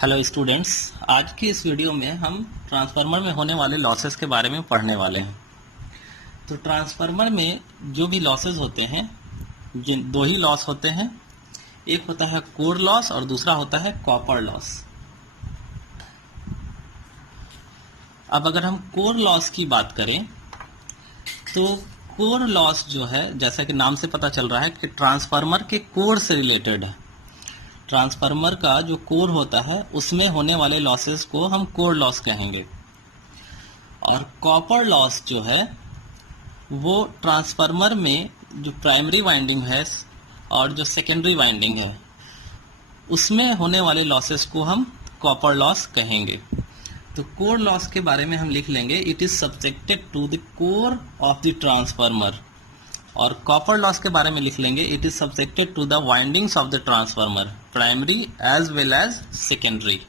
Hello students, आज की इस वीडियो में हम ट्रांसफार्मर में होने वाले लॉसेस के बारे में पढ़ने वाले हैं। तो ट्रांसफार्मर में जो भी लॉसेस होते हैं, जिन दो ही लॉस होते हैं, एक होता है कोर लॉस और दूसरा होता है कॉपर लॉस। अब अगर हम कोर लॉस की बात करें तो कोर लॉस जो है, जैसा कि नाम से पता चल रहा है कि ट्रांसफार्मर के कोर से रिलेटेड है। ट्रांसफार्मर का जो कोर होता है उसमें होने वाले लॉसेस को हम कोर लॉस कहेंगे। और कॉपर लॉस जो है वो ट्रांसफार्मर में जो प्राइमरी वाइंडिंग है और जो सेकेंडरी वाइंडिंग है उसमें होने वाले लॉसेस को हम कॉपर लॉस कहेंगे। तो कोर लॉस के बारे में हम लिख लेंगे, it is subjected to the core of the transformer. और कॉपर लॉस के बारे में लिख लेंगे, it is subjected to the windings of the transformer, primary as well as secondary.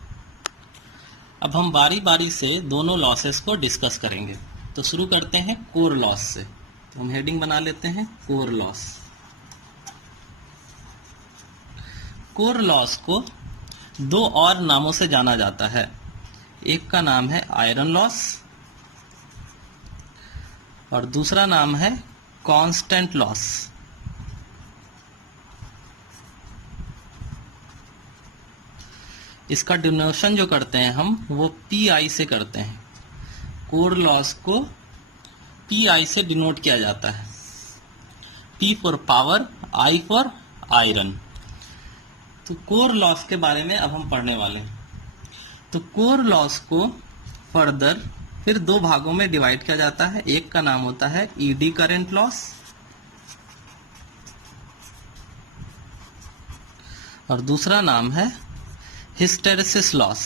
अब हम बारी बारी से दोनों लॉसेस को डिस्कस करेंगे। तो शुरू करते हैं कोर लॉस से। तो हम हेडिंग बना लेते हैं कोर लॉस। कोर लॉस को दो और नामों से जाना जाता है। एक का नाम है आयरन लॉस और दूसरा नाम है कांस्टेंट लॉस। इसका डिनोशन जो करते हैं हम वो पीआई से करते हैं। कोर लॉस को पीआई से डिनोट किया जाता है। P for power, I for iron. तो कोर लॉस के बारे में अब हम पढ़ने वाले हैं। तो कोर लॉस को फर्दर फिर दो भागों में डिवाइड किया जाता है। एक का नाम होता है ईडी करंट लॉस और दूसरा नाम है hysteresis loss.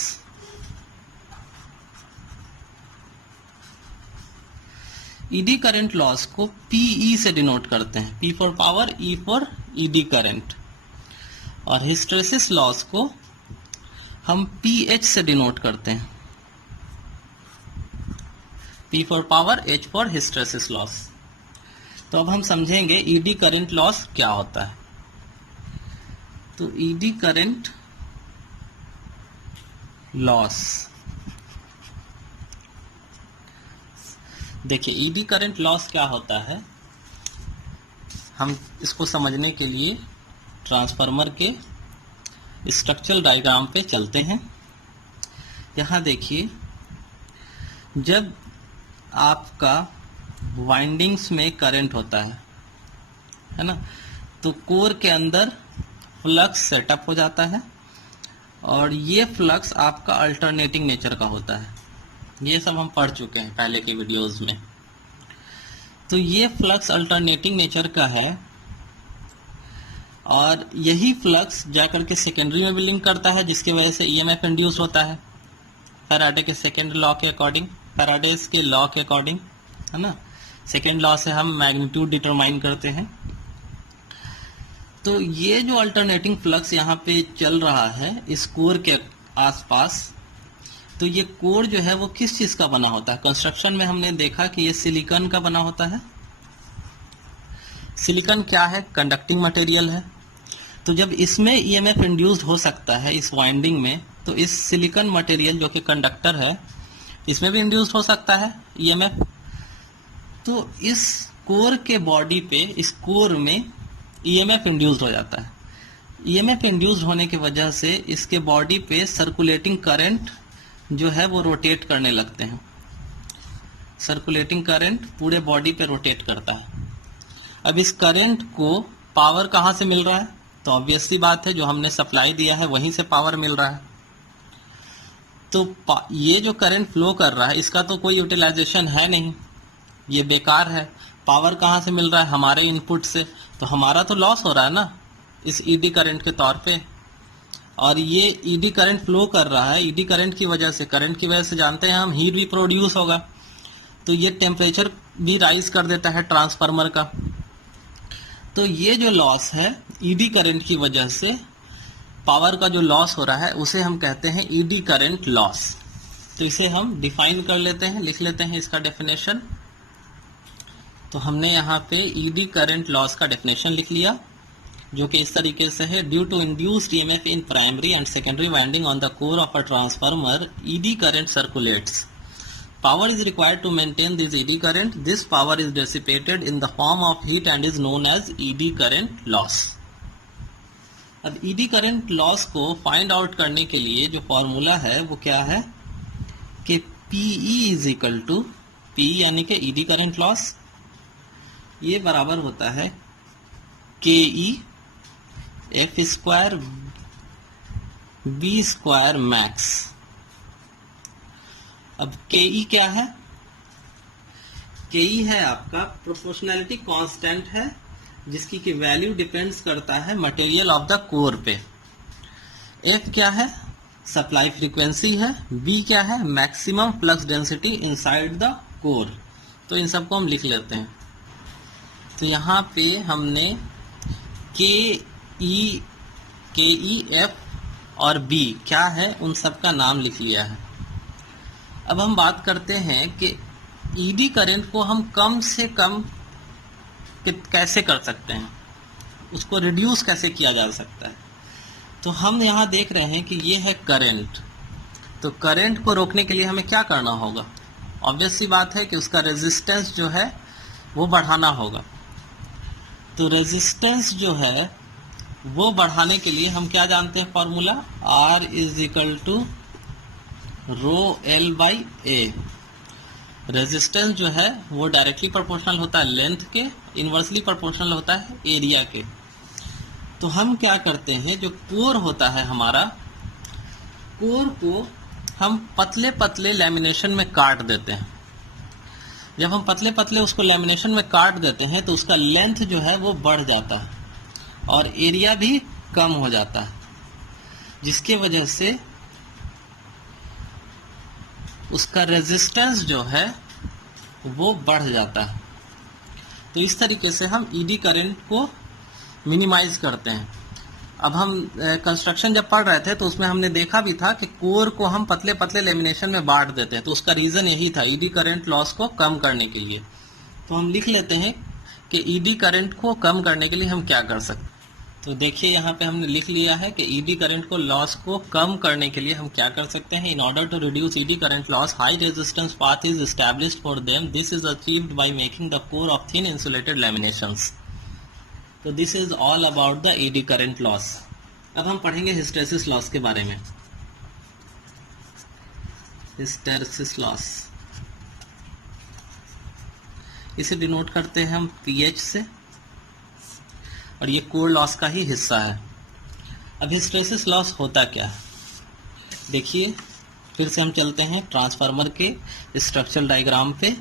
ED current loss को पीई से डिनोट करते हैं, P for power, E for eddy current. और हिस्टेरेसिस लॉस को हम पीएच से डिनोट करते हैं, P for power, H for hysteresis loss. तो अब हम समझेंगे ईडी करंट लॉस क्या होता है। तो ईडी करंट लॉस, देखिए ईडी करंट लॉस क्या होता है। हम इसको समझने के लिए ट्रांसफार्मर के स्ट्रक्चरल डायग्राम पे चलते हैं। यहां देखिए, जब आपका वाइंडिंग्स में करंट होता है ना, तो कोर के अंदर फ्लक्स सेटअप हो जाता है और ये फ्लक्स आपका अल्टरनेटिंग नेचर का होता है। ये सब हम पढ़ चुके हैं पहले के वीडियोस में। तो ये फ्लक्स अल्टरनेटिंग नेचर का है और यही फ्लक्स जाकर के सेकेंडरी में भी लिंक करता है, जिसकी वजह से ईएमएफ इंड्यूस होता है फैराडे के सेकेंड लॉ के अकॉर्डिंग, फैराडेज के लॉ के अकॉर्डिंग, है ना। सेकेंड लॉ से हम मैग्नीट्यूड डिटरमाइन करते हैं। तो ये जो अल्टरनेटिंग फ्लक्स यहाँ पे चल रहा है इस कोर के आसपास, तो ये कोर जो है वो किस चीज का बना होता है। कंस्ट्रक्शन में हमने देखा कि ये सिलिकॉन का बना होता है। सिलिकॉन क्या है? कंडक्टिंग मटेरियल है। तो जब इसमें ईएमएफ इंड्यूस्ड हो सकता है इस वाइंडिंग में, तो इस सिलिकॉन मटेरियल जो कि कंडक्टर है इसमें भी इंड्यूस्ड हो सकता है ईएमएफ। तो इस कोर के बॉडी पे, इस कोर में ईएमएफ इंड्यूस्ड हो जाता है। ईएमएफ इंड्यूस्ड होने की वजह से इसके बॉडी पे सर्कुलेटिंग करंट जो है वो रोटेट करने लगते हैं। सर्कुलेटिंग करंट पूरे बॉडी पे रोटेट करता है। अब इस करंट को पावर कहाँ से मिल रहा है? तो ऑब्वियस सी बात है, जो हमने सप्लाई दिया है वहीं से पावर मिल रहा है। तो ये जो करंट फ्लो कर रहा है इसका तो कोई यूटिलाइजेशन है नहीं, ये बेकार है। पावर कहाँ से मिल रहा है? हमारे इनपुट से। तो हमारा तो लॉस हो रहा है ना इस ईडी करंट के तौर पे। और ये ईडी करंट फ्लो कर रहा है, ईडी करंट की वजह से, करंट की वजह से जानते हैं हम हीट भी प्रोड्यूस होगा। तो ये टेम्परेचर भी राइज कर देता है ट्रांसफार्मर का। तो ये जो लॉस है ईडी करंट की वजह से, पावर का जो लॉस हो रहा है उसे हम कहते हैं ईडी करंट लॉस। तो इसे हम डिफाइन कर लेते हैं, लिख लेते हैं इसका डेफिनेशन। तो हमने यहाँ पे ईडी करंट लॉस का डेफिनेशन लिख लिया। जो कि इस तरीके से है, due to induced EMF in primary and secondary winding on the core of a transformer, eddy current circulates. Power is required to maintain this ED current. This power is dissipated in the form of heat and is known as ED current loss. अब ED current loss को find out करने के लिए जो formula है वो क्या है कि PE is equal to PE यानी कि ED current loss, ये बराबर होता है KE F square B square max. अब KE क्या है? KE है आपका प्रोपोर्शनैलिटी कांस्टेंट है, जिसकी की वैल्यू डिपेंड्स करता है मटेरियल ऑफ द कोर पे. F क्या है? सप्लाई फ्रीक्वेंसी है. B क्या है? Maximum flux density inside the core. तो इन सबको हम लिख लेते हैं. तो यहाँ पे हमने KE F और B क्या है उन सब का नाम लिख लिया है. अब हम बात करते हैं कि ईडी करंट को हम कम से कम कैसे कर सकते हैं, उसको रिड्यूस कैसे किया जा सकता है. तो हम यहाँ देख रहे हैं कि ये है करंट. तो करंट को रोकने के लिए हमें क्या करना होगा? ऑब्वियस सी बात है कि उसका रेजिस्टेंस जो है वो बढ़ाना होगा. तो रेजिस्टेंस जो है वो बढ़ाने के लिए हम क्या जानते हैं formula? R is equal to rho L by A. Resistance जो है वो डायरेक्टली प्रोपोर्शनल होता है लेंथ के, इनवर्सली प्रोपोर्शनल होता है एरिया के. तो हम क्या करते हैं, जो कोर होता है हमारा, कोर को हम पतले पतले लैमिनेशन में काट देते हैं. जब हम पतले पतले उसको लैमिनेशन में काट देते हैं तो उसका लेंथ जो है वो बढ़ जाता है और एरिया भी कम हो जाता है, जिसके वजह से उसका रेजिस्टेंस जो है वो बढ़ जाता है. तो इस तरीके से हम ईडी करंट को मिनिमाइज करते हैं. अब हम कंस्ट्रक्शन जब पढ़ रहे थे तो उसमें हमने देखा भी था कि कोर को हम पतले पतले लेमिनेशन में बांट देते हैं. तो उसका रीज़न यही था, ईडी करंट लॉस को कम करने के लिए. तो हम लिख लेते हैं कि ईडी करंट को कम करने के लिए हम क्या कर सकते हैं. तो देखिए यहाँ पे हमने लिख लिया है कि ईडी करंट को लॉस को कम करने के लिए हम क्या कर सकते हैं. In order to reduce eddy current loss, high resistance path is established for them. This is achieved by making the core of thin insulated laminations. तो this is all about the eddy current loss. अब हम पढ़ेंगे hysteresis loss के बारे में. Hysteresis loss इसे denote करते हैं हम PH से, और ये कोर लॉस का ही हिस्सा है. अब हिस्टेरेसिस लॉस होता क्या है, देखिए फिर से हम चलते हैं ट्रांसफार्मर के स्ट्रक्चरल डायग्राम पे.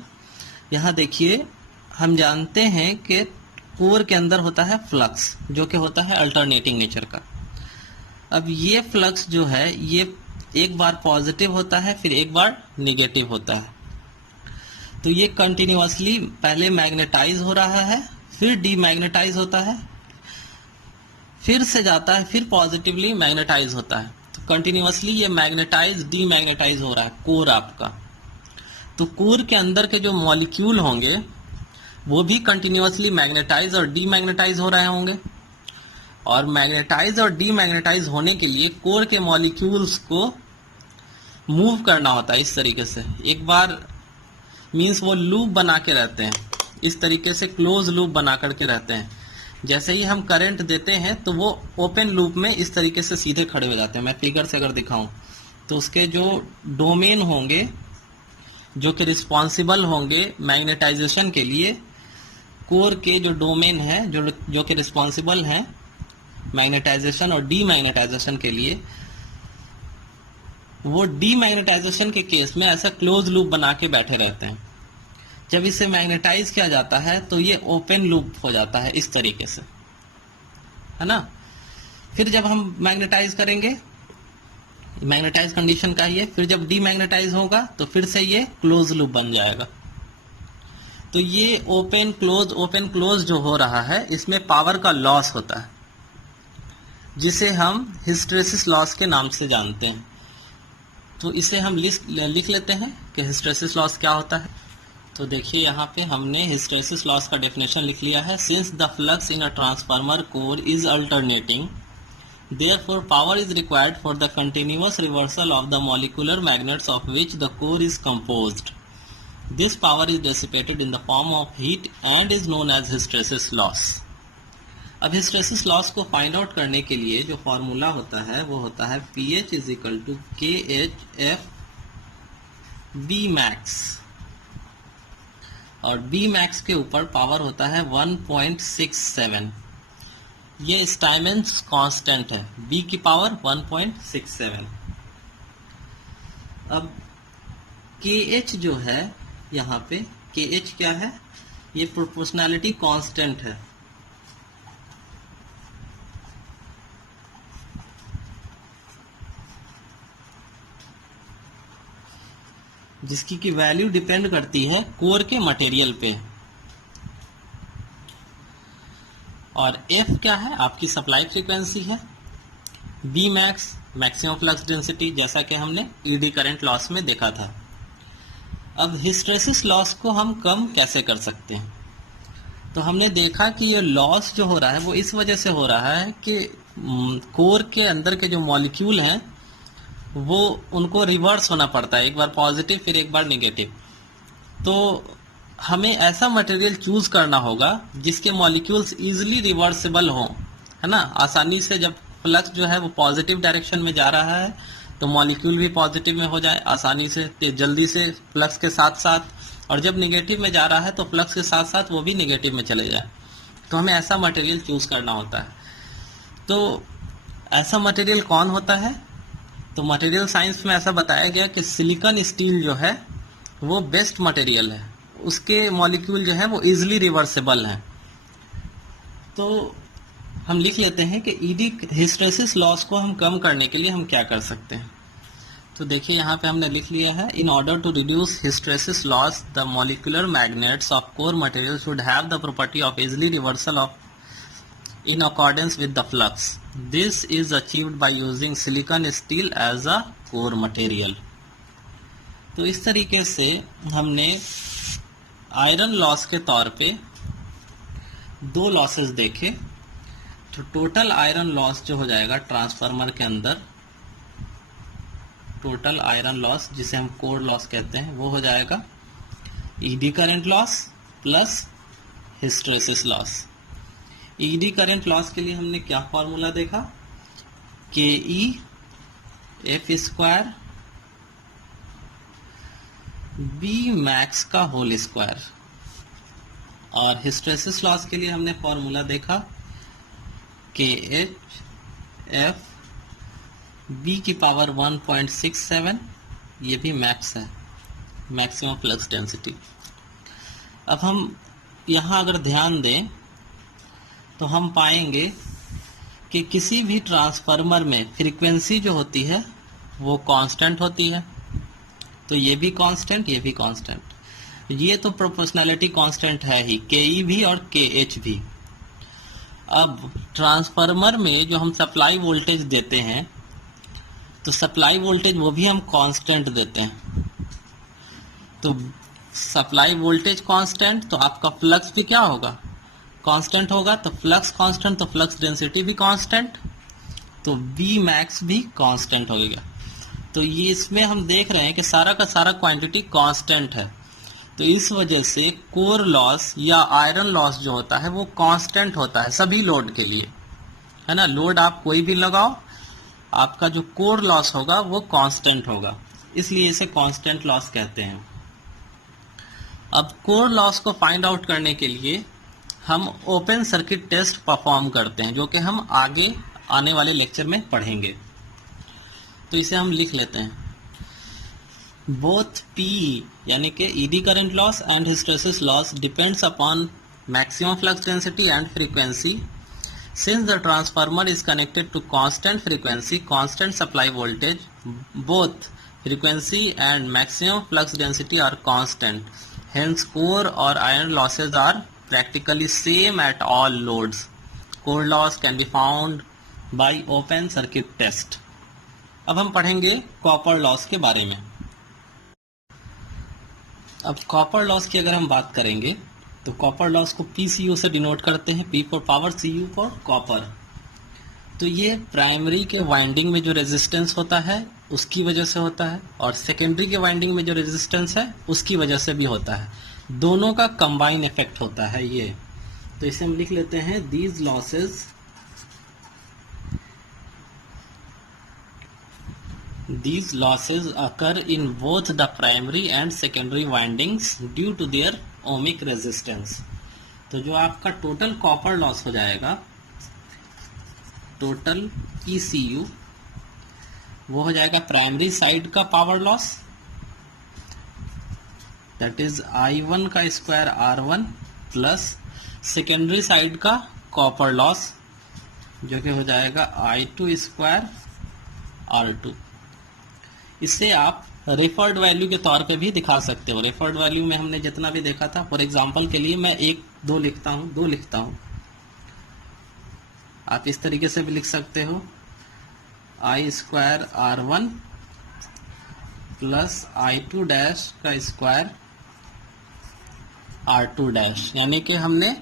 यहाँ देखिए हम जानते हैं कि कोर के अंदर होता है फ्लक्स, जो कि होता है अल्टरनेटिंग नेचर का. अब ये फ्लक्स जो है ये एक बार पॉजिटिव होता है, फिर एक बार निगेटिव होता है. तो ये कंटिन्यूअसली पहले मैग्नेटाइज हो रहा है, फिर डीमैग्नेटाइज होता है, फिर से जाता है, फिर पॉजिटिवली मैग्नेटाइज होता है. तो कंटिन्यूअसली ये मैग्नेटाइज डीमैग्नेटाइज हो रहा है कोर आपका. तो कोर के अंदर के जो मॉलिक्यूल होंगे वो भी कंटिन्यूअसली मैग्नेटाइज और डीमैग्नेटाइज हो रहे होंगे. और मैग्नेटाइज और डीमैग्नेटाइज होने के लिए कोर के मॉलिक्यूल्स को मूव करना होता है इस तरीके से. एक बार मीन्स वो लूप बना के रहते हैं, इस तरीके से क्लोज लूप बना करके रहते हैं. जैसे ही हम करंट देते हैं तो वो ओपन लूप में इस तरीके से सीधे खड़े हो जाते हैं. मैं फिगर से अगर दिखाऊं तो उसके जो डोमेन होंगे जो कि रिस्पॉन्सिबल होंगे मैग्नेटाइजेशन के लिए, कोर के जो डोमेन है जो कि रिस्पॉन्सिबल हैं मैग्नेटाइजेशन और डीमैग्नेटाइजेशन के लिए, वो डीमैग्नेटाइजेशन के केस में ऐसा क्लोज लूप बना के बैठे रहते हैं. जब इसे मैग्नेटाइज किया जाता है तो ये ओपन लूप हो जाता है इस तरीके से, है ना. फिर जब हम मैग्नेटाइज करेंगे, मैग्नेटाइज कंडीशन का ही है, फिर जब डीमैग्नेटाइज होगा तो फिर से ये क्लोज लूप बन जाएगा. तो ये ओपन क्लोज जो हो रहा है इसमें पावर का लॉस होता है, जिसे हम हिस्टेरेसिस लॉस के नाम से जानते हैं. तो इसे हम लिख लेते हैं कि हिस्टेरेसिस लॉस क्या होता है. तो देखिए यहाँ पे हमने हिस्टैरिसीस लॉस का डेफिनेशन लिख लिया है। Since the flux in a transformer core is alternating, therefore power is required for the continuous reversal of the molecular magnets of which the core is composed. This power is dissipated in the form of heat and is known as hysteresis loss. अब hysteresis loss को find out करने के लिए जो formula होता है वो होता है pH is equal to KHF B max, और B max के ऊपर पावर होता है 1.67। ये स्टाइमेंस कांस्टेंट है, B की पावर 1.67। अब KH जो है यहाँ पे KH क्या है, ये प्रोपोर्शनैलिटी कांस्टेंट है। जिसकी की वैल्यू डिपेंड करती है कोर के मटेरियल पे। और F क्या है, आपकी सप्लाई फ्रीक्वेंसी है। B max maximum flux density, जैसा कि हमने ईडी करंट लॉस में देखा था। अब हिस्टेरिसिस लॉस को हम कम कैसे कर सकते हैं, तो हमने देखा कि ये लॉस जो हो रहा है वो इस वजह से हो रहा है कि कोर के अंदर के जो मॉलिक्यूल हैं वो उनको रिवर्स होना पड़ता है, एक बार पॉजिटिव फिर एक बार नेगेटिव। तो हमें ऐसा मटेरियल चूज करना होगा जिसके मॉलिक्यूल्स इजीली रिवर्सिबल हों, है ना। आसानी से जब फ्लक्स जो है वो पॉजिटिव डायरेक्शन में जा रहा है तो मॉलिक्यूल भी पॉजिटिव में हो जाए आसानी से, जल्दी से फ्लक्स के साथ साथ, और जब नेगेटिव में जा रहा है तो फ्लक्स के साथ साथ वो भी नेगेटिव में चले जाए। तो हमें ऐसा मटेरियल चूज करना होता है। तो ऐसा मटेरियल कौन होता है, तो मटेरियल साइंस में ऐसा बताया गया कि सिलिकॉन स्टील जो है वो बेस्ट मटेरियल है, उसके मॉलिक्यूल जो है वो इजीली रिवर्सिबल हैं। तो हम लिख लेते हैं कि ईडी हिस्टेरिसिस लॉस को हम कम करने के लिए हम क्या कर सकते हैं। तो देखिए यहाँ पे हमने लिख लिया है, in order to reduce hysteresis loss the molecular magnets of core material should have the property of easily reversal of in accordance with the flux. This is achieved by using silicon steel as a core material. तो इस तरीके से हमने iron loss के तौर पे दो losses देखे। तो टोटल आयरन लॉस जो हो जाएगा ट्रांसफार्मर के अंदर, टोटल आयरन लॉस जिसे हम कोर लॉस कहते हैं, वो हो जाएगा ED current loss plus hysteresis loss. ED current loss के लिए हमने क्या फॉर्मूला देखा, KE F square B max का होल स्क्वायर। और हिस्टेरिसिस लॉस के लिए हमने फॉर्मूला देखा KH F B की पावर 1.67, ये भी मैक्स है, मैक्सिमम फ्लक्स डेंसिटी। अब हम यहाँ अगर ध्यान दें तो हम पाएंगे कि किसी भी ट्रांसफार्मर में फ्रीक्वेंसी जो होती है वो कांस्टेंट होती है। तो ये भी कांस्टेंट, ये भी कांस्टेंट। ये तो प्रोपोर्शनैलिटी कांस्टेंट है ही, KE भी और KH भी। अब ट्रांसफार्मर में जो हम सप्लाई वोल्टेज देते हैं तो सप्लाई वोल्टेज वो भी हम कांस्टेंट देते हैं। तो सप्लाई वोल्टेज कांस्टेंट तो आपका फ्लक्स भी क्या होगा, कांस्टेंट होगा। तो फ्लक्स कांस्टेंट तो फ्लक्स डेंसिटी भी कांस्टेंट, तो B मैक्स भी कांस्टेंट हो गया। तो ये इसमें हम देख रहे हैं कि सारा का सारा क्वांटिटी कांस्टेंट है। तो इस वजह से कोर लॉस या आयरन लॉस जो होता है वो कांस्टेंट होता है सभी लोड के लिए, है ना। लोड आप कोई भी लगाओ, आपका जो कोर लॉस होगा वो कांस्टेंट होगा, इसलिए इसे कांस्टेंट लॉस कहते हैं। अब कोर लॉस को फाइंड आउट करने के लिए हम ओपन सर्किट टेस्ट परफॉर्म करते हैं, जो कि हम आगे आने वाले लेक्चर में पढ़ेंगे। तो इसे हम लिख लेते हैं। बोथ PE यानी कि eddy current loss and hysteresis loss depends upon maximum flux density and frequency. Since the transformer is connected to constant frequency, constant supply voltage, both frequency and maximum flux density are constant, hence core और iron losses are practically same at all loads. Core loss can be found by open circuit test. अब हम पढ़ेंगे copper loss के बारे में। अब copper loss की अगर हम बात करेंगे तो कॉपर लॉस को PCU से डिनोट करते हैं, P for power, CU for copper. तो ये प्राइमरी के वाइंडिंग में जो रेजिस्टेंस होता है उसकी वजह से होता है, और सेकेंडरी के वाइंडिंग में जो रेजिस्टेंस है उसकी वजह से भी होता है। दोनों का कंबाइन इफेक्ट होता है ये। तो इसे हम लिख लेते हैं, these losses occur in both the primary and secondary windings due to their ohmic resistance। तो जो आपका टोटल कॉपर लॉस हो जाएगा, टोटल ECU, वो हो जाएगा प्राइमरी साइड का power loss, that is I1 का square R1 plus secondary side का कॉपर लॉस जो कि हो जाएगा I2 स्क्वायर R2। इसे आप रेफर्ड वैल्यू के तौर पे भी दिखा सकते हो। रेफर्ड वैल्यू में हमने जितना भी देखा था, फॉर एग्जांपल के लिए मैं 1, 2 लिखता हूं। आप इस तरीके से भी लिख सकते हो, I square R1 plus I2 dash का स्क्वायर R2 डैश, यानी कि हमने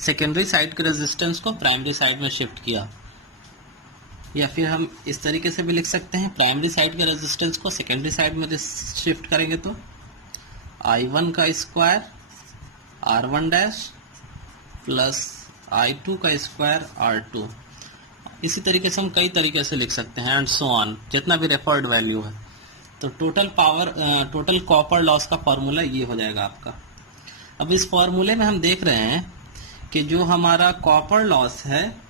सेकेंडरी साइड के रेजिस्टेंस को प्राइमरी साइड में शिफ्ट किया। या फिर हम इस तरीके से भी लिख सकते हैं, प्राइमरी साइड के रेजिस्टेंस को सेकेंडरी साइड में शिफ्ट करेंगे तो I1 का square R1 dash plus I2 का स्क्वायर R2। इसी तरीके से हम कई तरीके से लिख सकते हैं, एंड सो ऑन, जितना भी रेफर्ड वैल्यू है। तो टोटल कॉपर लॉस का फॉर्मूला ये हो जाएगा आपका। अब इस फॉर्मूले में हम देख रहे हैं कि जो हमारा कॉपर लॉस है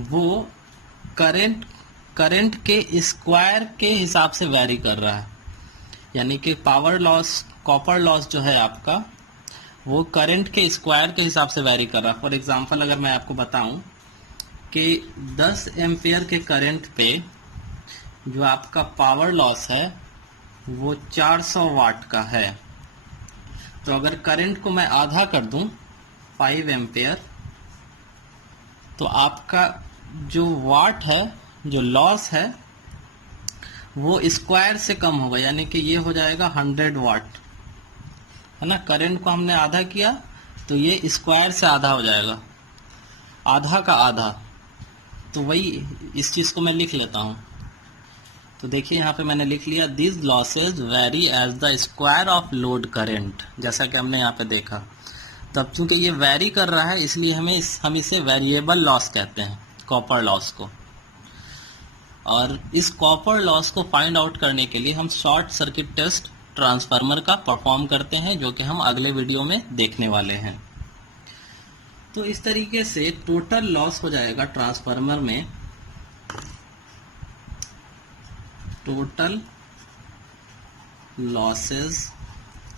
वो करंट के स्क्वायर के हिसाब से वैरी कर रहा है, यानी कि कॉपर लॉस जो है आपका वो करंट के स्क्वायर के हिसाब से वैरी कर रहा है। फॉर एग्जांपल अगर मैं आपको बताऊं कि 10 एम्पियर के करंट पे जो आपका पावर लॉस है वो 400 वाट का है, तो अगर करंट को मैं आधा कर दूं 5 एम्पियर, तो आपका जो वाट है, जो लॉस है, वो स्क्वायर से कम होगा, यानी कि ये हो जाएगा 100 वाट, है ना। करंट को हमने आधा किया तो ये स्क्वायर से आधा हो जाएगा, आधा का आधा। तो वही इस चीज को मैं लिख लेता हूं। तो देखिए यहाँ पे मैंने लिख लिया, this losses vary as the square of load current, जैसा कि हमने यहाँ पे देखा। तब चूंकि ये वेरी कर रहा है इसलिए हम इसे वेरिएबल लॉस कहते हैं, कॉपर लॉस को। और इस कॉपर लॉस को फाइंड आउट करने के लिए हम शॉर्ट सर्किट टेस्ट ट्रांसफार्मर का परफॉर्म करते हैं, जो कि हम अगले वीडियो में देखने वाले हैं। तो इस तरीके से टोटल लॉस हो जाएगा ट्रांसफार्मर में, टोटल लॉसेस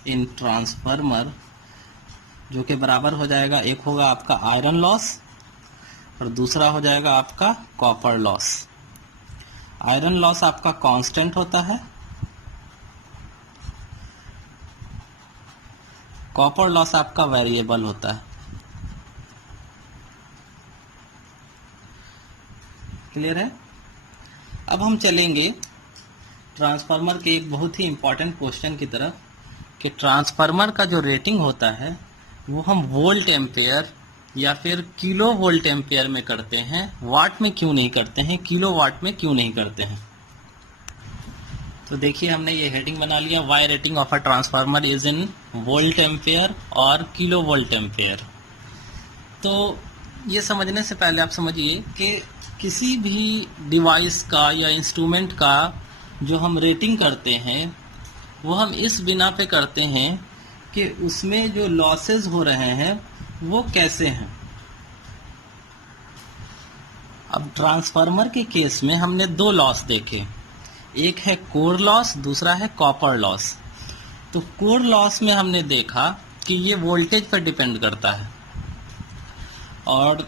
इन ट्रांसफार्मर, जो कि बराबर हो जाएगा, एक होगा आपका आयरन लॉस और दूसरा हो जाएगा आपका कॉपर लॉस। आयरन लॉस आपका कांस्टेंट होता है, कॉपर लॉस आपका वेरिएबल होता है। क्लियर है? अब हम चलेंगे ट्रांसफार्मर के एक बहुत ही इंपॉर्टेंट क्वेश्चन की तरफ, कि ट्रांसफार्मर का जो रेटिंग होता है वो हम वोल्ट एम्पेयर या फिर किलो वोल्ट एम्पेयर में करते हैं, वाट में क्यों नहीं करते हैं, किलो वाट में क्यों नहीं करते हैं। तो देखिए हमने ये हेडिंग बना लिया, why rating of a transformer is in volt ampere और किलो वोल्ट एम्पेयर। तो ये समझने से पहले आप समझिए कि किसी भी डिवाइस का या इंस्ट्रूमेंट का जो हम रेटिंग करते हैं वो हम इस बिना पे करते हैं कि उसमें जो लॉसेस हो रहे हैं वो कैसे हैं। अब ट्रांसफार्मर के केस में हमने 2 लॉस देखे, एक है कोर लॉस, दूसरा है कॉपर लॉस। तो कोर लॉस में हमने देखा कि ये वोल्टेज पर डिपेंड करता है, और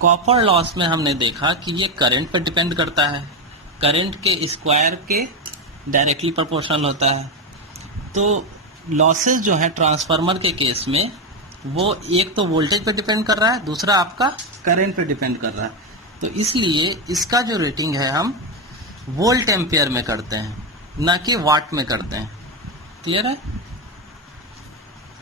कॉपर लॉस में हमने देखा कि ये करंट पर डिपेंड करता है, करंट के स्क्वायर के डायरेक्टली प्रोपोर्शनल होता है। तो लॉसेस जो है ट्रांसफार्मर के केस में वो एक तो वोल्टेज पे डिपेंड कर रहा है, दूसरा आपका करंट पे डिपेंड कर रहा है। तो इसलिए इसका जो रेटिंग है हम वोल्ट एम्पेयर में करते हैं। ना कि वाट में करते हैं। क्लियर है?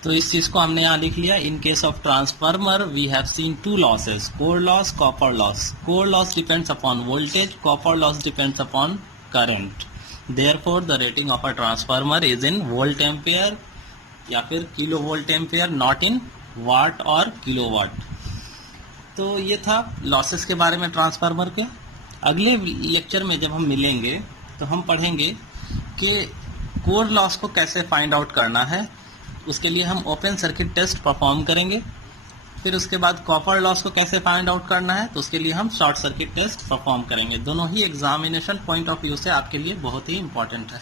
तो इस चीज को हमने यहाँ लिख लिया। In case of transformer we have seen two losses, core loss, copper loss. Core loss depends upon voltage, copper loss depends upon current. Therefore the rating of a transformer is in volt ampere या फिर kilo volt ampere, not in watt और kilowatt. तो ये था losses के बारे में transformer के। अगले लेक्चर में जब हम मिलेंगे तो हम पढ़ेंगे कि कोर लॉस को कैसे फाइंड आउट करना है। उसके लिए हम ओपन सर्किट टेस्ट परफॉर्म करेंगे। फिर उसके बाद कॉपर लॉस को कैसे फाइंड आउट करना है, तो उसके लिए हम शॉर्ट सर्किट टेस्ट परफॉर्म करेंगे। दोनों ही एग्जामिनेशन पॉइंट ऑफ व्यू से आपके लिए बहुत ही इंपॉर्टेंट है।